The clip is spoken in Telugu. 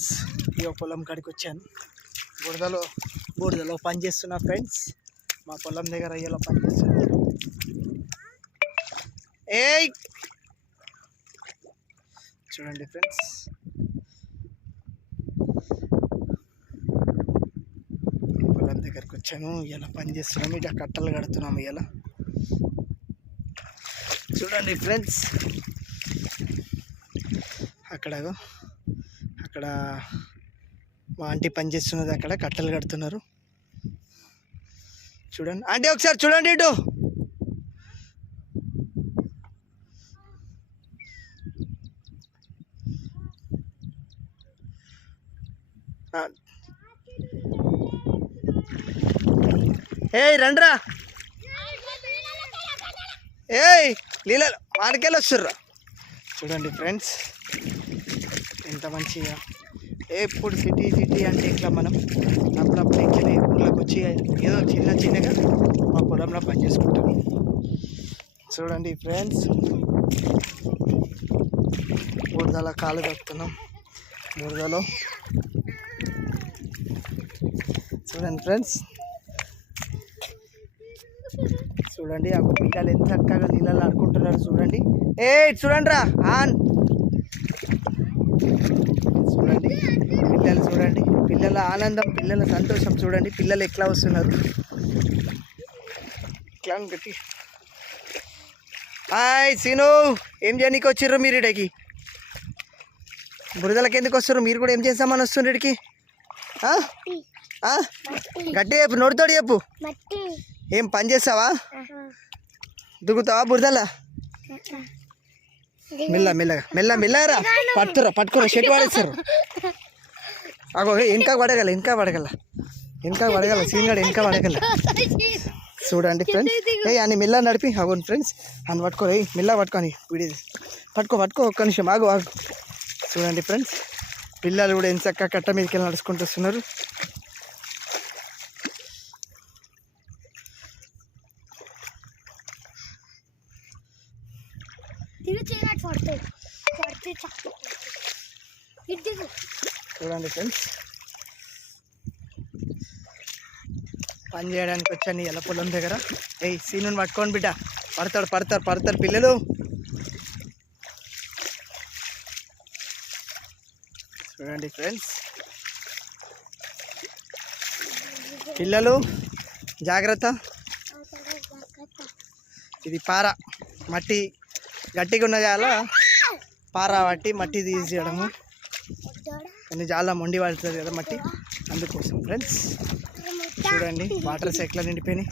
ఫ్రెండ్స్ ఈ పొలం కాడికి వచ్చాను. బూడిదలో పని చేస్తున్నా ఫ్రెండ్స్. మా పొలం దగ్గర అయ్యేలా పని చేస్తున్నా. చూడండి ఫ్రెండ్స్, పొలం దగ్గరకు వచ్చాను. ఇలా పని చేస్తున్నాము, ఇలా కట్టలు కడుతున్నాము. ఇలా చూడండి ఫ్రెండ్స్, అక్కడ మా ఆంటీ పని చేస్తున్నది, అక్కడ కట్టలు కడుతున్నారు. చూడండి ఆంటీ, ఒకసారి చూడండి ఇటు. రండ్రా, లీలలు వాడికెళ్ళి వస్తుర్రా. చూడండి ఫ్రెండ్స్, ఎంత మంచిగా. ఎప్పుడు సిటీ అంటే ఇట్లా మనం అప్పుడప్పుడు ఇట్లనే ఊళ్ళోకి వచ్చి ఏదో చిన్నగా మా పొలంలో పని చేసుకుంటాం. చూడండి ఫ్రెండ్స్, బురదలో కాలు కడుతున్నాం. బురదలో చూడండి ఫ్రెండ్స్, చూడండి ఆ పిల్లలు ఎంత చక్కగా నీళ్ళలో ఆడుకుంటున్నారు. చూడండి, చూడండి రా ఆన్. చూడండి పిల్లలు, చూడండి పిల్లల ఆనందం, పిల్లల సంతోషం. చూడండి పిల్లలు ఎట్లా వస్తున్నారు. ఇట్లా గట్టి. హాయ్ సీను, ఏం చేయడానికి వచ్చిర్రు మీరు ఇడికి? బురదలకి ఎందుకు వస్తారు? మీరు కూడా ఏం చేస్తామని వస్తుండ్రు ఇడికి? గట్టి చెప్పు, నోటితోటి చెప్పు. ఏం పని చేస్తావా? దుగుతావా బురదలా? మెల్లగా పట్టుకురా షెట్ వాడేస్తారు. అగో వెనక పడగల సీనియర్ వెనక పడగల. చూడండి ఫ్రెండ్స్, అని మెల్ల నడిపి. అగోండి ఫ్రెండ్స్, అని పట్టుకో, మెల్ల పట్టుకొని వీడియో పట్టుకో. ఒక్క నిమిషం ఆగు. చూడండి ఫ్రెండ్స్, పిల్లలు కూడా ఎంత చక్కగా కట్ట మీదకి వెళ్ళి నడుచుకుంటూ వస్తున్నారు. చూడండి ఫ్రెండ్స్, పని చేయడానికి వచ్చాను ఎలా పొలం దగ్గర. సీనుని పట్టుకోండి బిడ్డ, పడతారు పిల్లలు. చూడండి ఫ్రెండ్స్, పిల్లలు జాగ్రత్త. ఇది పార, మట్టి గట్టిగా ఉన్న చాలా పార పట్టి మట్టి తీసేయడము. కానీ చాలా మొండి పడుతుంది కదా మట్టి, అందుకోసం ఫ్రెండ్స్. చూడండి వాటర్ ఎట్లా నిండిపోయినాయి.